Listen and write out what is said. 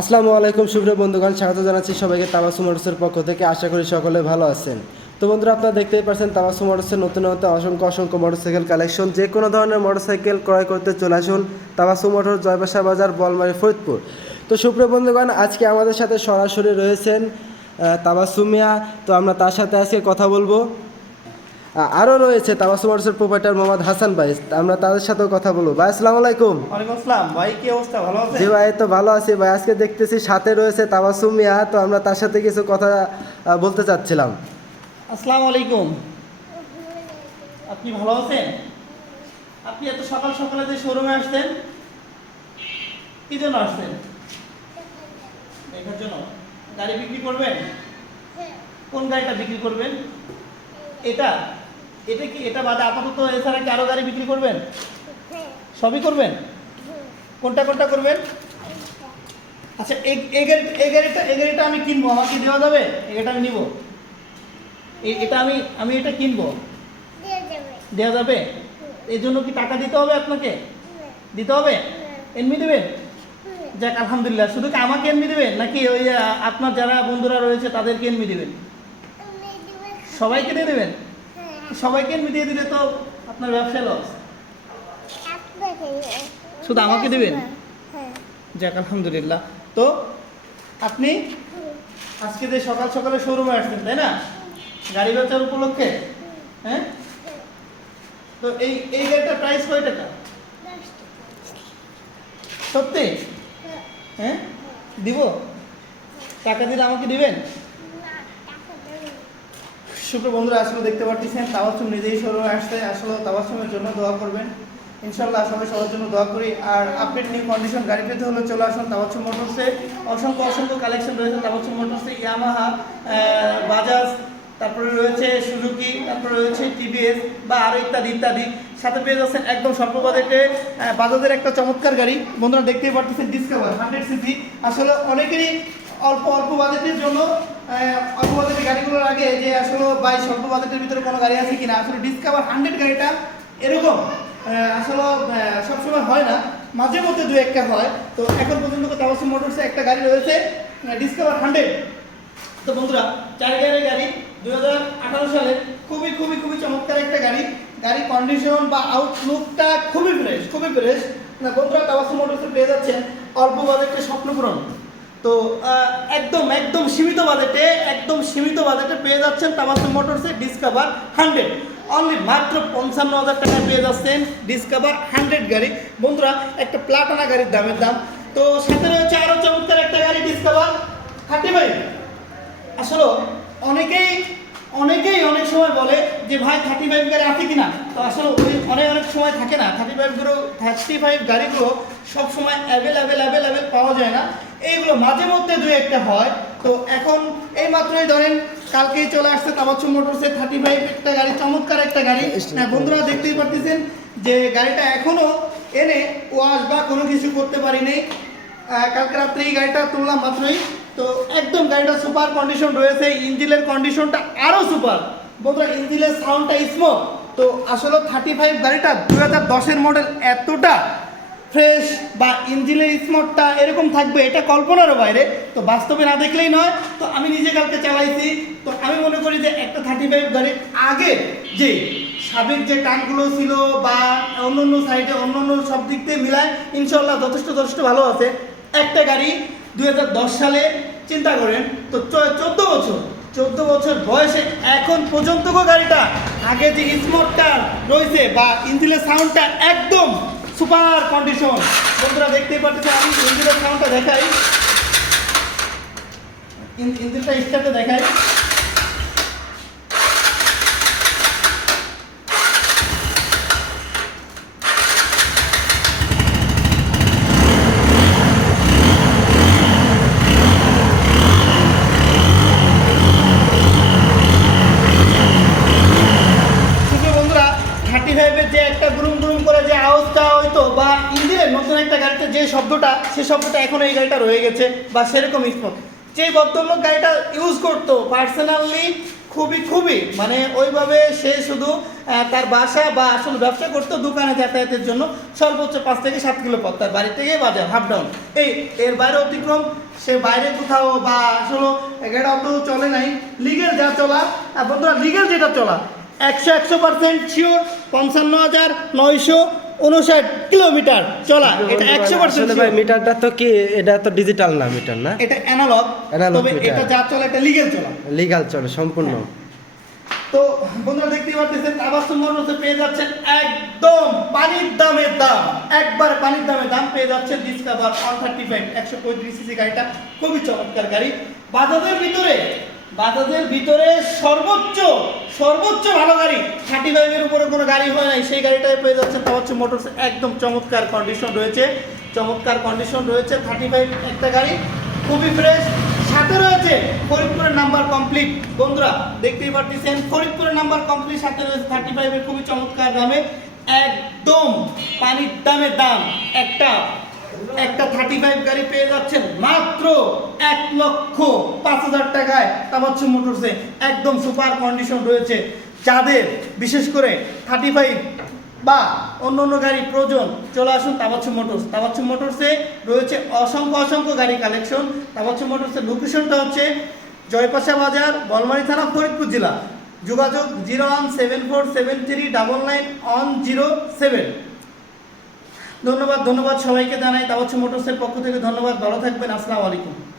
আসসালামু আলাইকুম সুপ্রিয় বন্ধুগণ স্বাগত জানাচ্ছি সবাইকে তামাসু মোটরসের পক্ষ থেকে। আশা করি সকলে ভালো আছেন। তো বন্ধুরা আপনারা দেখতেই পাচ্ছেন তামাসু মোটরসের নতুন নতুন অসংখ্য অসংখ্য মোটরসাইকেল কালেকশন। যে কোনো ধরনের মোটরসাইকেল ক্রয় করতে চলে আসুন তামাসু মোটর জয়বাসা বাজার বলমারি ফরিদপুর। তো সুপ্রিয় বন্ধুগণ আজকে আমাদের সাথে সরাসরি রয়েছেন আহ, তাবাসু মিয়া তো আমরা তার সাথে আজকে কথা বলব। আরও রয়েছে তাবাসু প্রোপাইটার মোহাম্মদ হাসান ভাই। আমরা তাদের সাথেও কথা বলব। ভাই আসসালামু আলাইকুম। আসসালাম। ভাই কি অবস্থা? ভালো আছে জি ভাই তো ভালো আছি। ভাই আজকে দেখতেছি সাথে রয়েছে তাবাসুম মিয়া। তো আমরা তার সাথে কিছু কথা বলতে চাচ্ছিলাম। আসসালামু আলাইকুম। আপনি ভালো আছেন? আপনি এত সকাল সকালে যে শোরুমে আসছেন কি জন্য আসছেন? দেখার জন্য। গাড়ি বিক্রি করবেন? কোন গাড়িটা বিক্রি করবেন? এটা? এটা কি এটা বাদে আপাতত এছাড়া কি আরও গাড়ি বিক্রি করবেন? সবই করবেন? কোনটা কোনটা করবেন? আচ্ছা এই এই গাড়ি এই গাড়িটা এই গাড়িটা আমি কিনবো আমাকে দেওয়া যাবে? এই গাড়িটা আমি নিব। এটা আমি আমি এটা কিনবো। দেওয়া যাবে। এই জন্য কি টাকা দিতে হবে আপনাকে? দিতে হবে? এমনি দেবেন? যাক আলহামদুলিল্লাহ। শুধু কি আমাকে এমনি দেবেন নাকি ওই আপনার যারা বন্ধুরা রয়েছে তাদেরকে এমনি দেবেন? সবাইকে দিয়ে দেবেন? সবাইকে মিটিয়ে দিলে তো আপনার ব্যবসা লস শুধু আমাকে দিবেন? যাক, আলহামদুলিল্লাহ। তো আপনি আজকে যে সকাল সকালে শোরুমে আসছেন, তাই না? গাড়ি বেচার উপলক্ষে? হ্যাঁ? তো এই এই গাড়িটার প্রাইস কয় টাকা? সত্যি? হ্যাঁ? দিব? টাকা দিলে আমাকে দিবেন? সুপ্র বন্ধুরা আসলে দেখতে পাচ্ছেন তাবাসুম নিজেই শোরুমে আসছে। আসলে তাবাসুমের জন্য দোয়া করবেন। ইনশাল্লাহ সবাই সবার জন্য দোয়া করি। আর আপডেট নিউ কন্ডিশন গাড়ি পেতে হলে চলে আসুন তাবাসুম মোটরসে অসংখ্য অসংখ্য কালেকশন রয়েছে তাবাসুম মোটরসে ইয়ামাহা বাজাজ তারপরে রয়েছে সুজুকি তারপরে রয়েছে টিভিএস বা আরও ইত্যাদি ইত্যাদি। সাথে পেয়ে যাচ্ছেন একদম স্বল্প বাজেটে বাজাজের একটা চমৎকার গাড়ি। বন্ধুরা দেখতেই পাচ্ছেন ডিসকভার হান্ড্রেড সিসি আসলে অনেকেরই অল্প অল্প বাজেটের জন্য অল্প বাজেটের গাড়িগুলোর আগে যে আসলে বাই স্বল্প বাজেটের ভিতরে কোনো গাড়ি আছে কিনা, আসলে ডিসকাভার হান্ড্রেড গাড়িটা এরকম আসলে সবসময় হয় না। মাঝে মধ্যে দু একটা হয়। তো এখন পর্যন্ত তাবাসুম মোটরসে একটা গাড়ি রয়েছে ডিসকাভার হান্ড্রেড তো বন্ধুরা চার গিয়ারের গাড়ি দু হাজার আঠারো সালে খুবই খুবই খুবই চমৎকার একটা গাড়ি। গাড়ির কন্ডিশন বা আউটলুকটা খুবই ফ্রেশ খুবই ফ্রেশ না, বন্ধুরা তাবাসুম মোটরসে পেয়ে যাচ্ছেন অল্প বাজেটে স্বপ্ন পূরণ তো একদম একদম সীমিত বাজেটে একদম সীমিত বাজেটে পেয়ে যাচ্ছেন তাবাসুম মোটরসে ডিসকভার হান্ড্রেড অনলি মাত্র পঞ্চান্ন হাজার টাকায় পেয়ে যাচ্ছেন ডিসকভার হান্ড্রেড গাড়ি। বন্ধুরা, একটা প্লাটানা গাড়ির দামের দাম। তো সাথে রয়েছে আরও চমৎকার একটা গাড়ি ডিসকভার থার্টি ফাইভ আসলে অনেকেই অনেকেই অনেক সময় বলে যে, ভাই থার্টি ফাইভ গাড়ি আছে কিনা? তো আসলে ওই অনেক অনেক সময় থাকে না। থার্টি ফাইভগুলো থার্টি ফাইভ গাড়িগুলো সব সময় অ্যাভেলেবেল অ্যাভেলেবেল পাওয়া যায় না। এইগুলো মাঝে মধ্যে দু একটা হয়। তো এখন এই মাত্রই ধরেন কালকেই চলে আসছে তাবাচ্চু মোটরসের থার্টি ফাইভ একটা গাড়ি চমৎকার একটা গাড়ি। হ্যাঁ বন্ধুরা দেখতেই পারতেছেন যে গাড়িটা এখনও এনে ওয়াশ বা কোনো কিছু করতে পারিনি। কালকে রাত্রে এই গাড়িটা তুললাম মাত্রই। তো একদম গাড়িটা সুপার কন্ডিশন রয়েছে ইঞ্জিনের কন্ডিশনটা আরও সুপার। বন্ধুরা ইঞ্জিনের সাউন্ডটা স্মুথ তো আসলে থার্টি ফাইভ গাড়িটা দু হাজার দশের মডেল এতটা ফ্রেশ বা ইঞ্জিনের স্মুথটা এরকম থাকবে, এটা কল্পনারও বাইরে। তো বাস্তবে না দেখলেই নয়। তো আমি নিজে কালকে চালাইছি। তো আমি মনে করি যে একটা থার্টি ফাইভ গাড়ির আগে যে সাবেক যে টানগুলো ছিল বা অন্য অন্য সাইডে অন্য অন্য সব দিক দিয়ে মিলায় ইনশাল্লাহ যথেষ্ট যথেষ্ট ভালো আছে। একটা গাড়ি দু হাজার দশ সালে, চিন্তা করেন, তো চোদ্দ বছর চোদ্দ বছর বয়সে এখন পর্যন্ত গাড়িটা, আগে যে স্মোকটা রয়েছে বা ইঞ্জিনের সাউন্ডটা একদম সুপার কন্ডিশন। বন্ধুরা দেখতেই পাচ্ছেন আমি ইঞ্জিনের সাউন্ডটা দেখাই। ইঞ্জিনটা স্টার্টে দেখাই শুধু বন্ধুরা থার্টি ফাইভের যে একটা গুরুম গুরুম করে যে আওয়াজটা হয়তো বা ইঞ্জিনের নতুন একটা গাড়িতে যে শব্দটা, সে শব্দটা এখন এই গাড়িটা রয়ে গেছে বা সেরকম স্মুথ যে ভদ্রলোক গাড়িটা ইউজ করতো পার্সোনালি খুবই খুবই মানে ওইভাবে সে শুধু তার বাসা বা আসল ব্যবসা করতো দোকানে যাতায়াতের জন্য সর্বোচ্চ পাঁচ থেকে সাত কিলো পথ। তার বাড়ি থেকে বাজার হাফ ডাউন এই, এর বাইরে অতিক্রম, সে বাইরে কোথাও বা আসলে গাড়ি অত চলে নাই। লিগেল যা চলা বন্ধুরা লিগেল যেটা চলা, একশো একশো পার্সেন্ট শিওর পঞ্চান্ন হাজার নয়শো উনষাট কিলোমিটার চলা এটা একশো পার্সেন্ট ভাই মিটারটা তো কি এটা তো ডিজিটাল না মিটার না? এটা অ্যানালগ তবে এটা যা চলে এটা লিগেল চলা। লিগাল চলে সম্পূর্ণ। তো বন্ধুরা দেখতেই পাচ্ছেন তাবাসুম মোটরসে পেয়ে যাচ্ছেন একদম পানির দামের দাম। একবার পানির দামের দাম পেয়ে যাচ্ছেন ডিসকাভার ওয়ান থার্টি ফাইভ একশো পঁয়ত্রিশ সিসি গাড়িটা। খুবই চমৎকার গাড়ি। বাজাজের ভিতরে বাজাজের ভিতরে সর্বোচ্চ সর্বোচ্চ ভালো গাড়ি। থার্টি ফাইভের উপরে কোনো গাড়ি হয় নাই, সেই গাড়িটাই পেয়ে যাচ্ছেন তাবাসুম মোটরস একদম চমৎকার কন্ডিশন রয়েছে। চমৎকার কন্ডিশন রয়েছে থার্টি ফাইভ একটা গাড়ি, খুবই ফ্রেশ সাথে রয়েছে ফরিদপুরের নাম্বার কমপ্লিট বন্ধুরা, দেখতেই পাচ্ছেন ফরিদপুরের নাম্বার কমপ্লিট সাথে রয়েছে থার্টি ফাইভের খুবই চমৎকার দামে। একদম পানির দামের দাম। একটা একটা থার্টি ফাইভ গাড়ি পেয়ে যাচ্ছেন মাত্র এক লক্ষ পাঁচ হাজার টাকায়। তামাচ্ছু মোটরসে একদম সুপার কন্ডিশন রয়েছে। যাদের বিশেষ করে থার্টি ফাইভ বা অন্য অন্য গাড়ি প্রয়োজন, চলে আসুন তাবাচ্ছু মোটরস। তাবাচ্ছু মোটরসে রয়েছে অসংখ্য অসংখ্য গাড়ি কালেকশন তাবাচ্ছু মোটরসের লোকেশনটা হচ্ছে জয়পাশা বাজার, বলমারি থানা, ফরিদপুর জেলা। যোগাযোগ zero one seven four seven three double nine one zero seven. ধন্যবাদ ধন্যবাদ সবাইকে জানাই। হচ্ছে মোটরসের পক্ষ থেকে ধন্যবাদ। ভালো থাকবেন। আসসালামু আলাইকুম।